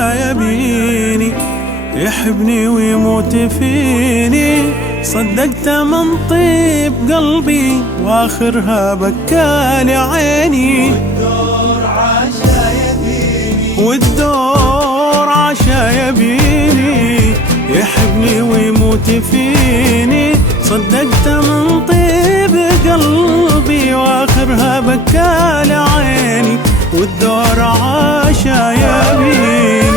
عاشا يبيني، يحبني ويموت فيني. صدقت من طيب قلبي واخرها بكالي عيني. والدور عاشا يبيني، والدور عاشا يبيني، يحبني ويموت فيني. صدقت من طيب قلبي واخرها بكالي عيني. والدور عاشا يبيني.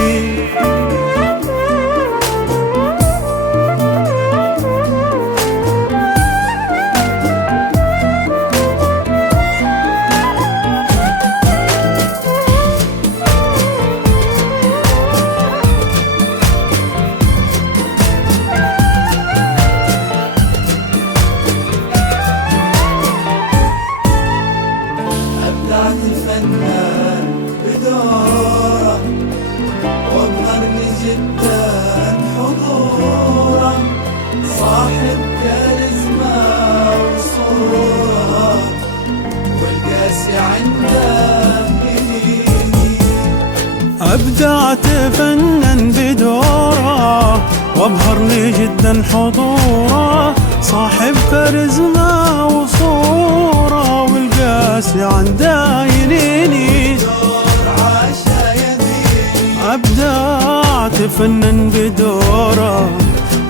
فنان بدوره وابهرني جدا حضوره. صاحب كاريزما وصوره والقاسي عنده يهيني. أبدعت فنان بدوره وابهرني جدا حضوره. صاحب كاريزما وصوره والقاسي عنده ينيني. أبدعت فنان بدوره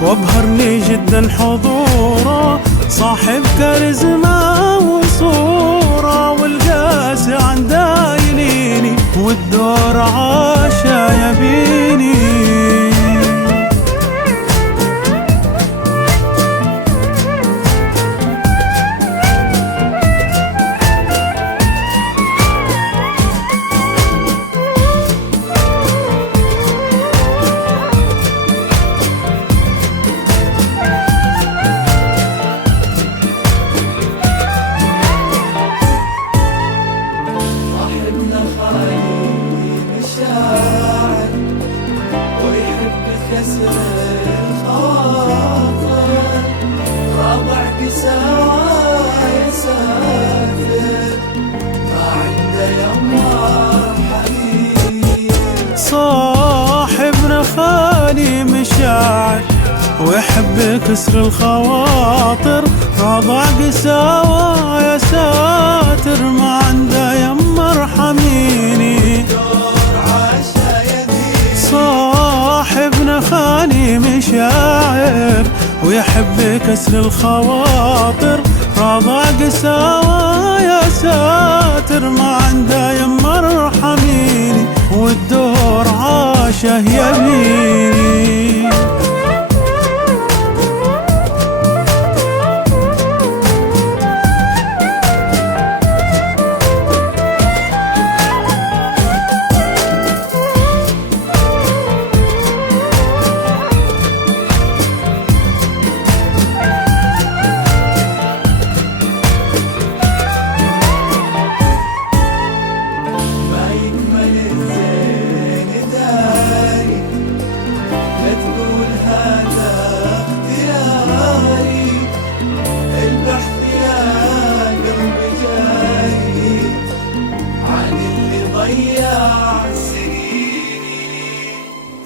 وابهرني جدا حضوره. صاحب كاريزما وصوره والقاسي عنده ينيني. والدور عاشا يبيني. كسر الخاطر رابع سوا يسافر ما عنده يمار حبيب. صاحبنا خالي مشاعر ويحب كسر الخواطر. رضع قساوة يا ساتر ما عنده يمر حميني. صاحبنا خالي مشاعر ويحب كسر الخواطر. رضع قساوة يا ساتر ما عنده يمر حميني. والدور عاشه يبيني.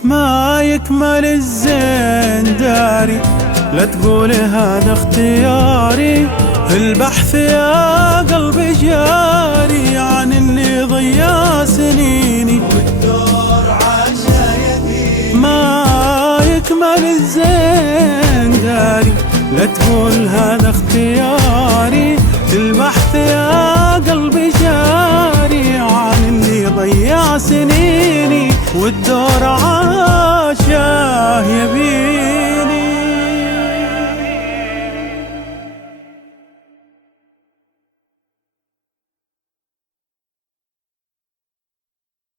ما يكمل الزين داري لا تقول هذا اختياري. البحث يا قلبي جاري عن اللي ضيع سنيني. والدور عاشا يبيني. ما يكمل الزين داري لا تقول هذا اختياري. البحث يا قلبي جاري عن اللي ضيع سنيني. والدور عاشا يبيني.